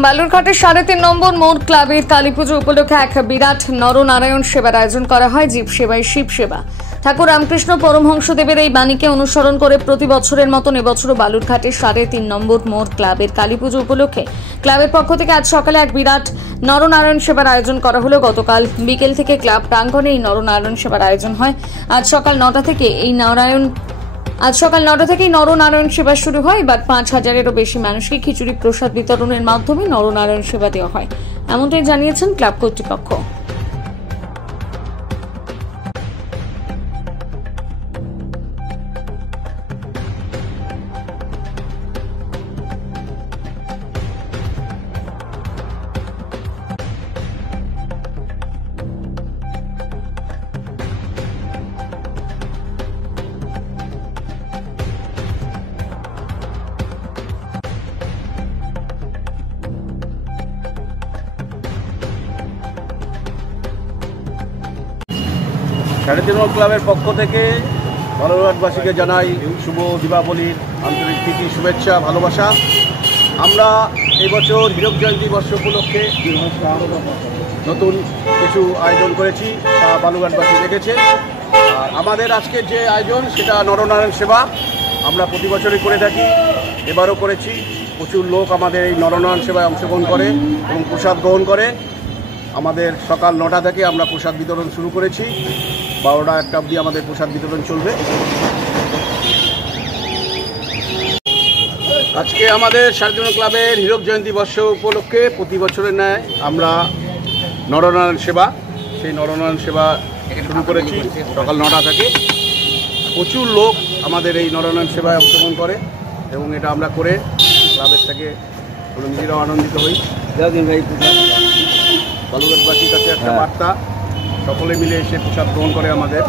বালুরঘাটের ৩.৫ নম্বর মোড় ক্লাবের কালীপুজো উপলক্ষে এক বিরাট নরনারায়ণ সেবার আয়োজন করা হয়। জীব সেবায় শিব সেবা। ঠাকুর রামকৃষ্ণ পরমহংসদেবের এই বাণীকে অনুসরণ করে প্রতি বছরের মতন এবছরও বালুরঘাটের ৩.৫ নম্বর মোড় ক্লাবের কালীপুজো উপলক্ষে ক্লাবের পক্ষ থেকে আজ সকালে এক বিরাট নরনারায়ণ সেবার আয়োজন করা হলো। গতকাল বিকেল থেকে ক্লাব প্রাঙ্গণে এই নরনারায়ণ সেবার আয়োজন হয়। আজ সকাল ৯টা থেকেই নরনারায়ণ সেবা শুরু হয়। এবার ৫,০০০-এরও বেশি মানুষকে খিচুড়ি প্রসাদ বিতরণের মাধ্যমে নরনারায়ণ সেবা দেওয়া হয়, এমনটাই জানিয়েছেন ক্লাব কর্তৃপক্ষ। সাড়ে তিন ক্লাবের পক্ষ থেকে বালুরঘাটবাসীকে জানাই শুভ দীপাবলির আন্তরিক প্রীতি, শুভেচ্ছা, ভালোবাসা। আমরা এবছর হীরক জয়ন্তী বর্ষ উপলক্ষে নতুন কিছু আয়োজন করেছি, তা বালুরঘাটবাসী দেখেছে। আর আমাদের আজকের যে আয়োজন সেটা নরনারায়ণ সেবা। আমরা প্রতি বছরই করে থাকি, এবারও করেছি। প্রচুর লোক আমাদের এই নরনারায়ণ সেবায় অংশগ্রহণ করে এবং প্রসাদ গ্রহণ করে। আমাদের সকাল ৯টা থেকে আমরা প্রসাদ বিতরণ শুরু করেছি। ১২টা ১টা অবধি আমাদের প্রসাদ বিতরণ চলবে। আজকে আমাদের ৩.৫ ক্লাবের হীরক জয়ন্তী বর্ষ উপলক্ষে প্রতি বছরের ন্যায় আমরা নরনারায়ণ সেবা, সেই নরনারায়ণ সেবা শুরু করেছি সকাল ৯টা থেকে। প্রচুর লোক আমাদের এই নরনারায়ণ সেবায় অংশগ্রহণ করে এবং এটা আমরা করে ক্লাবের থেকে নিজেরাও আনন্দিত হই। বালুরঘাটবাসীর কাছে একটা বার্তা, সকলে মিলে এসে প্রসাদ গ্রহণ করে আমাদের।